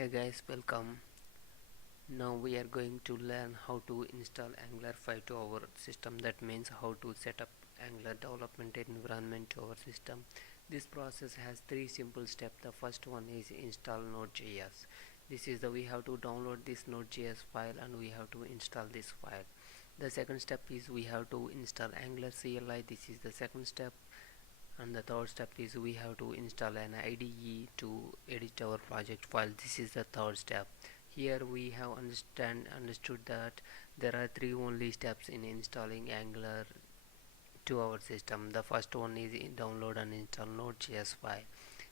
Hey guys, welcome. Now we are going to learn how to install Angular 5 to our system. That means how to set up Angular development environment to our system. This process has three simple steps. The first one is install Node.js. This is the we have to download this Node.js file and we have to install this file. The second step is we have to install Angular CLI. This is the second step. And the third step is we have to install an IDE to edit our project file. This is the third step. Here we have understood that there are three only steps in installing Angular to our system. The first one is download and install Node.js file.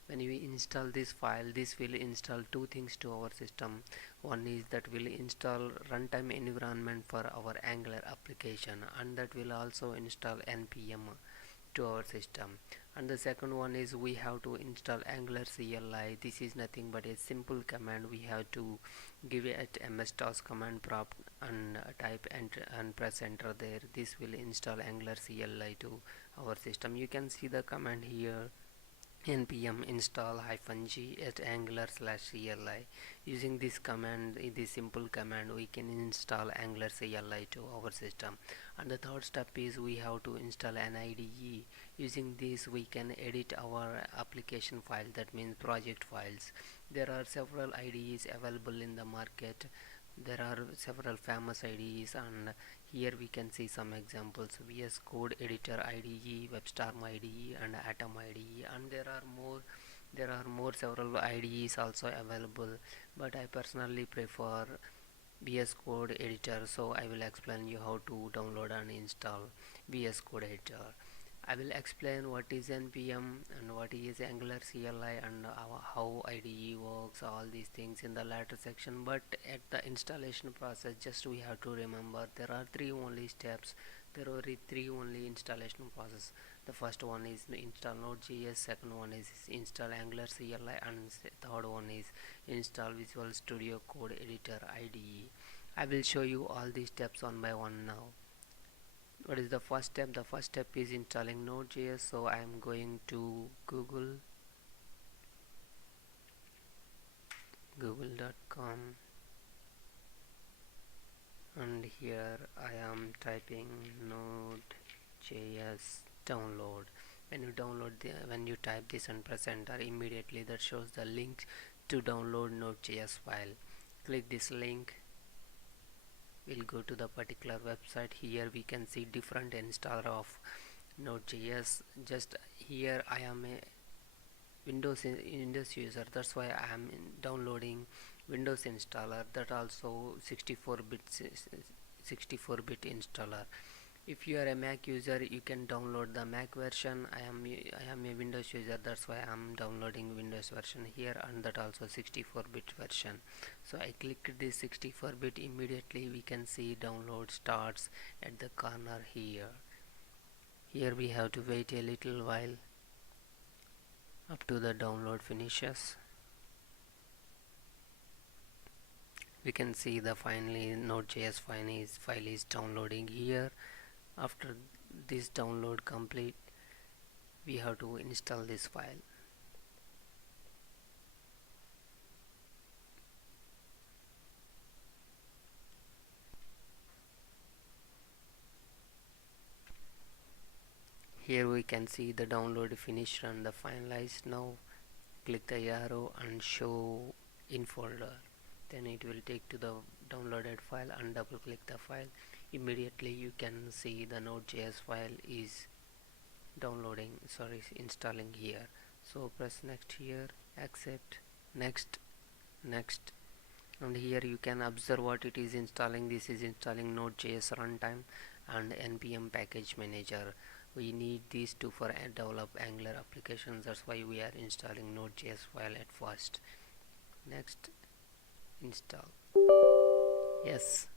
When we install this file, this will install two things to our system. One is that will install runtime environment for our Angular application, and that will also install npm to our system. And the second one is we have to install Angular CLI. This is nothing but a simple command. We have to give it ms task command prompt and type enter and press enter there. This will install Angular CLI to our system. You can see the command here, npm install -g at angular/cli. Using this command, this simple command, we can install Angular CLI to our system. And the third step is we have to install an IDE. Using this we can edit our application file, that means project files. There are several IDEs available in the market. There are several famous IDEs, and here we can see some examples: VS Code Editor IDE, WebStorm IDE, and Atom IDE. And there are more several IDEs also available, but I personally prefer VS Code Editor, so I will explain you how to download and install VS Code Editor. I will explain what is npm and what is Angular CLI and how IDE works, all these things in the later section. But at the installation process, just we have to remember there are three only steps. There are three only installation process. The first one is install Node.js, second one is install Angular CLI, and third one is install Visual Studio Code Editor IDE. I will show you all these steps one by one now. What is the first step? The first step is installing Node.js. So I am going to google.com, and here I am typing Node.js download. When you type this and press enter, immediately that shows the link to download Node.js file. Click this link, we'll go to the particular website. Here we can see different installer of Node.js. Just here I am a Windows user, that's why I am downloading Windows installer, that also 64-bit installer. If you are a Mac user, you can download the Mac version. I am a Windows user, that's why I am downloading Windows version here, and that also 64-bit version. So I clicked this 64-bit. Immediately we can see download starts at the corner here. Here we have to wait a little while up to the download finishes. We can see the finally Node.js file is downloading here. After this download complete, we have to install this file. Here we can see the download finished and the finalized. Now click the arrow and show in folder, then it will take to the downloaded file, and double click the file. Immediately you can see the Node.js file is installing here. So press next here, accept, next, next, and here you can observe what it is installing. This is installing Node.js runtime and npm package manager. We need these two for develop Angular applications, that's why we are installing Node.js file at first. Next, install, yes.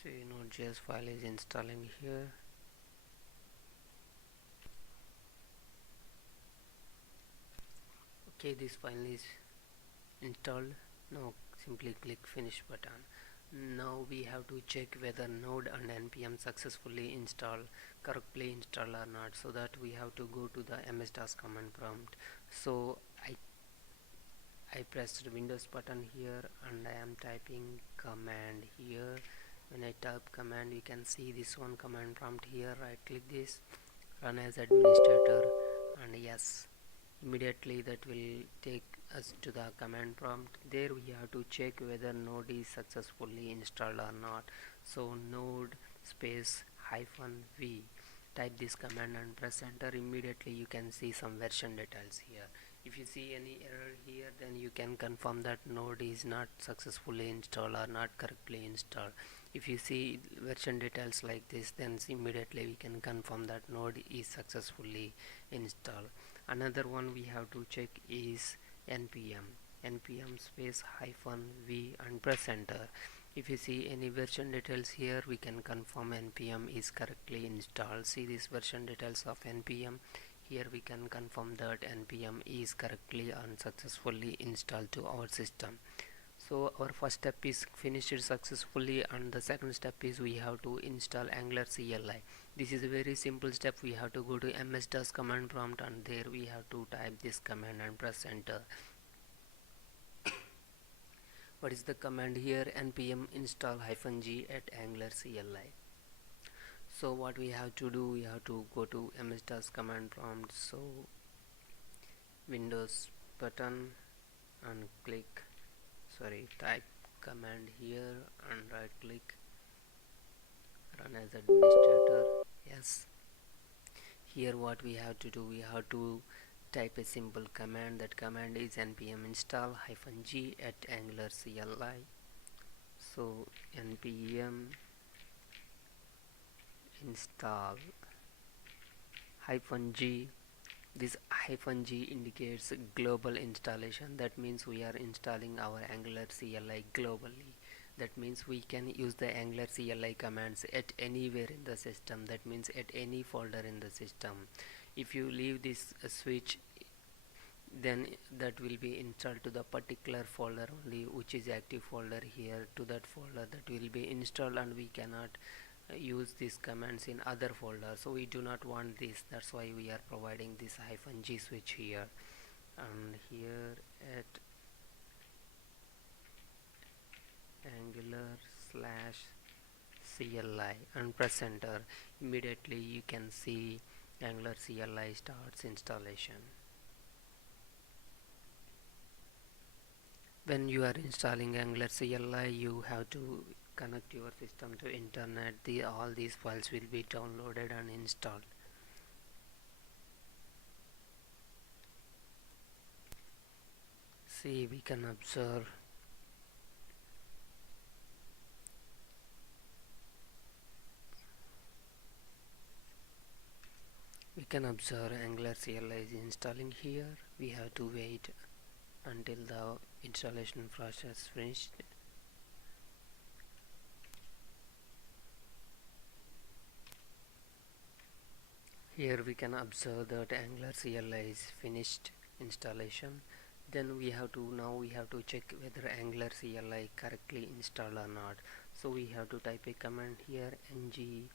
See, node.js file is installing here. Okay, this file is installed. Now simply click finish button. Now we have to check whether node and npm successfully correctly installed or not. So that we have to go to the ms-dos command prompt. So I pressed Windows button here and I am typing command here. When I type command, you can see this one command prompt here. Right click this, run as administrator, and yes, immediately that will take us to the command prompt. There we have to check whether node is successfully installed or not. So node space -v, type this command and press enter. Immediately you can see some version details here. If you see any error here, then you can confirm that node is not successfully installed or not correctly installed. If you see version details like this, then immediately we can confirm that node is successfully installed. Another one we have to check is npm space -v and press enter. If you see any version details here, we can confirm npm is correctly installed. See this version details of npm. Here we can confirm that npm is correctly and successfully installed to our system. So our first step is finished successfully, and the second step is we have to install Angular CLI. This is a very simple step. We have to go to ms-dos command prompt, and there we have to type this command and press enter. What is the command here? npm install -g at Angular CLI. So what we have to do, we have to go to ms-dos command prompt, so Windows button and type command here and right click, run as administrator. Yes, here what we have to do, we have to type a simple command. That command is npm install -g at Angular CLI. So npm install -g. This -g indicates global installation. That means we are installing our Angular CLI globally. That means we can use the Angular CLI commands at anywhere in the system. That means at any folder in the system. If you leave this switch, then that will be installed to the particular folder only, which is active folder here. To that folder that will be installed, and we cannot use these commands in other folders. So we do not want this. That's why we are providing this -g switch here. And here at Angular/CLI and press enter. Immediately you can see Angular CLI starts installation. When you are installing Angular CLI, you have to connect your system to internet. All these files will be downloaded and installed. See, we can observe Angular CLI is installing here. We have to wait until the installation process finished. Here we can observe that Angular CLI is finished installation. Then we have to check whether Angular CLI correctly installed or not. So we have to type a command here, ng-v,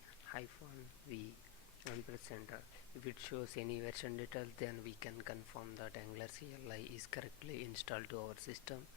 and press enter. If it shows any version details, then we can confirm that Angular CLI is correctly installed to our system.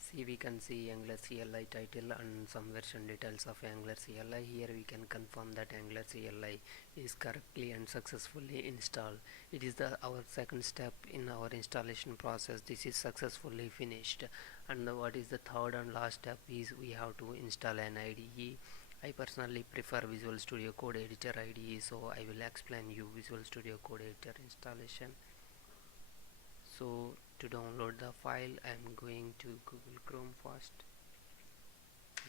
See, we can see Angular CLI title and some version details of Angular CLI. Here we can confirm that Angular CLI is correctly and successfully installed. It is our second step in our installation process. This is successfully finished. And what is the third and last step is we have to install an IDE. I personally prefer Visual Studio Code Editor IDE, so I will explain you Visual Studio Code Editor installation. So to download the file, I am going to Google Chrome first.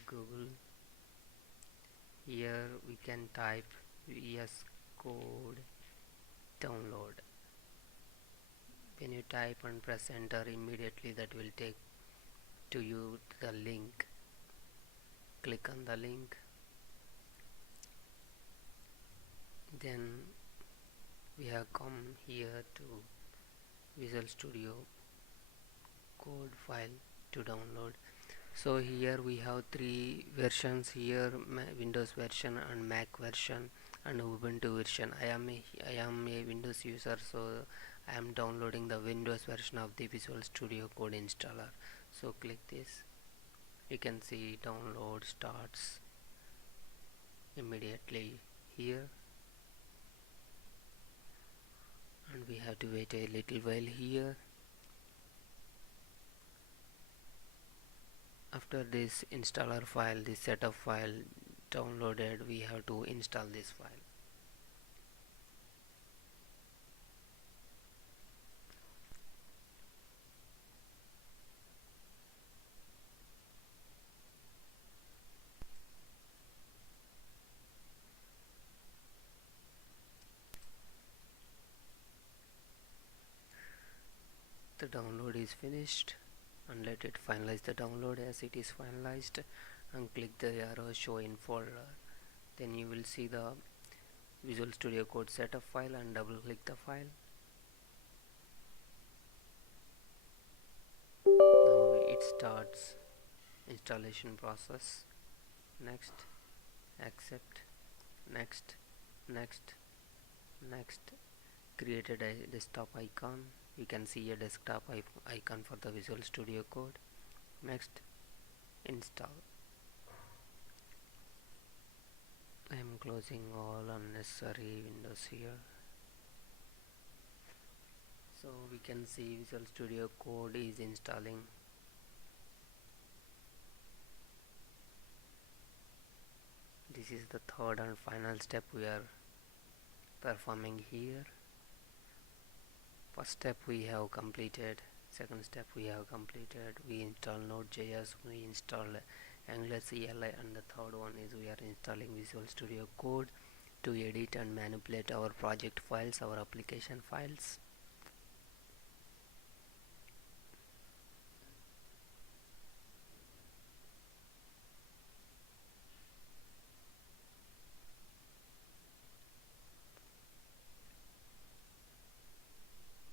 Google. Here we can type VS Code download. When you type and press enter, immediately that will take to you the link click on the link. Then we have come here to Visual Studio Code file to download. So here we have three versions here: Windows version and Mac version and Ubuntu version. I am a Windows user, so I am downloading the Windows version of the Visual Studio Code installer. So click this. You can see download starts immediately here, and we have to wait a little while here. After this installer file, this setup file downloaded, we have to install this file. The download is finished, and let it finalize the download. As it is finalized, and click the arrow show in folder. Then you will see the Visual Studio Code setup file, and double click the file. Now it starts installation process. Next, accept, next, next, next. Created a desktop icon. You can see a desktop icon for the Visual Studio Code. Next, install. I am closing all unnecessary windows here. So we can see Visual Studio Code is installing. This is the third and final step we are performing here. First step we have completed, second step we have completed. We install Node.js, we install Angular CLI, and the third one is we are installing Visual Studio Code to edit and manipulate our project files, our application files.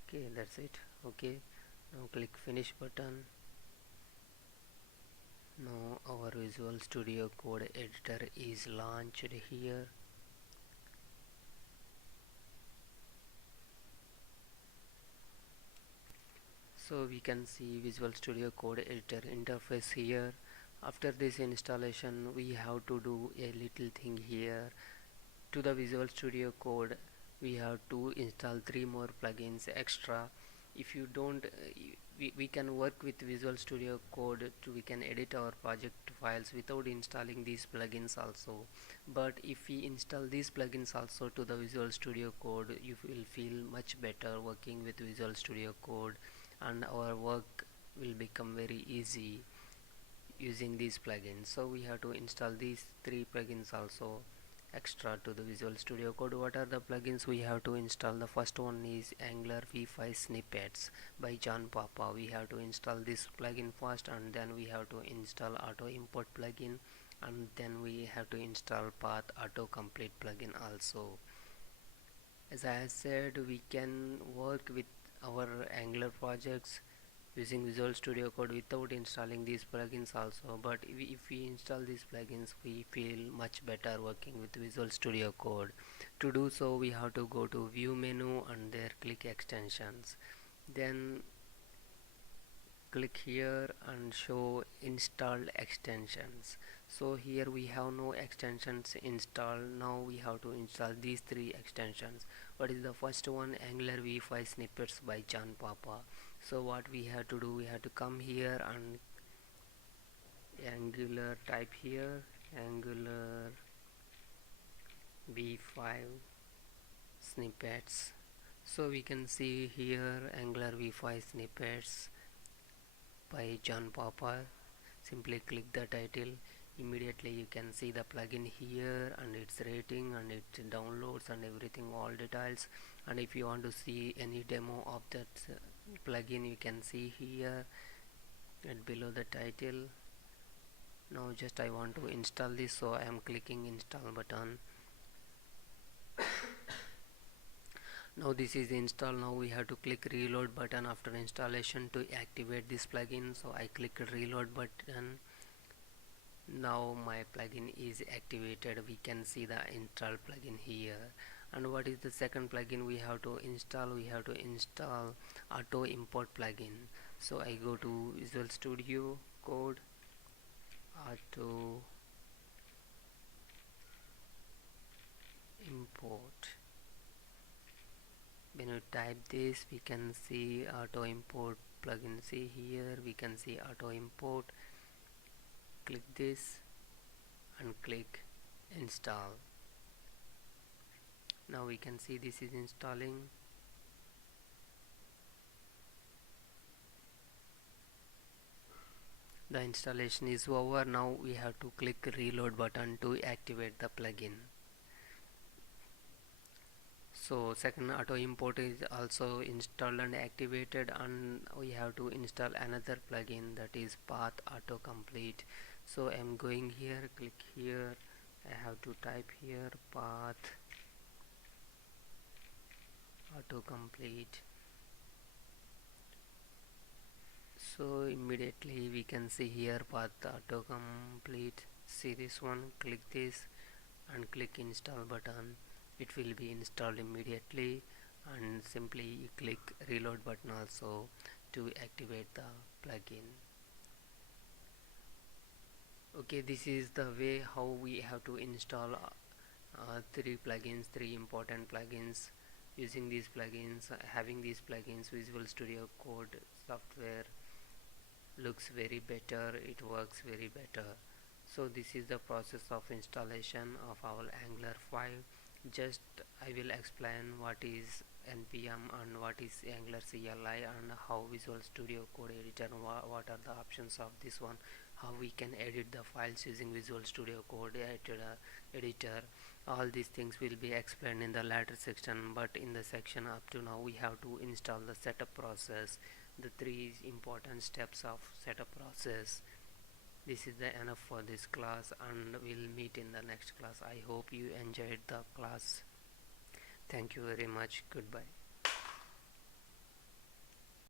Okay, that's it. Okay, now click finish button. Now our Visual Studio Code editor is launched here. So we can see Visual Studio Code editor interface here. After this installation, we have to do a little thing here. To the Visual Studio Code, we have to install 3 more plugins extra. If you don't, we can work with Visual Studio Code we can edit our project files without installing these plugins also. But if we install these plugins also to the Visual Studio Code, you will feel much better working with Visual Studio Code, and our work will become very easy using these plugins. So we have to install these 3 plugins also extra to the Visual Studio Code. What are the plugins we have to install? The first one is Angular v5 Snippets by John Papa. We have to install this plugin first, and then we have to install Auto Import plugin, and then we have to install Path Auto Complete plugin also. As I said, we can work with our Angular projects using Visual Studio Code without installing these plugins also, but if we install these plugins, we feel much better working with Visual Studio Code. To do so, we have to go to View menu and there click Extensions. Then click here and show installed extensions. So here we have no extensions installed. Now we have to install these 3 extensions. What is the first one? Angular v5 Snippets by John Papa. So what we have to do, we have to come here and Angular, type here Angular v5 Snippets. So we can see here Angular v5 Snippets by John Papa. Simply click the title. Immediately you can see the plugin here and its rating and its downloads and everything, all details. And if you want to see any demo of that plugin, you can see here and below the title. Now just I want to install this, so I am clicking install button. Now this is installed. Now we have to click reload button after installation to activate this plugin. So I click reload button. Now my plugin is activated. We can see the install plugin here. And what is the second plugin we have to install? We have to install auto import plugin. So I go to Visual Studio Code, auto import. When you type this, we can see auto import plugin. See here, we can see auto import. Click this and click install. Now we can see this is installing. The installation is over. Now we have to click reload button to activate the plugin. So second auto import is also installed and activated, and we have to install another plugin, that is path autocomplete. So I'm going here, click here, I have to type here path autocomplete. So immediately we can see here path autocomplete. See this one, click this and click install button. It will be installed immediately, and simply click reload button also to activate the plugin. Okay, this is the way how we have to install three important plugins. Using these plugins, having these plugins, Visual Studio Code software looks very better, it works very better. So this is the process of installation of our Angular 5. Just I will explain what is npm and what is Angular CLI and how Visual Studio Code Editor, what are the options of this one, how we can edit the files using Visual Studio Code editor. All these things will be explained in the later section, but in the section up to now we have to install the setup process, the three important steps of setup process. This is the enough for this class, and we'll meet in the next class. I hope you enjoyed the class. Thank you very much. Goodbye.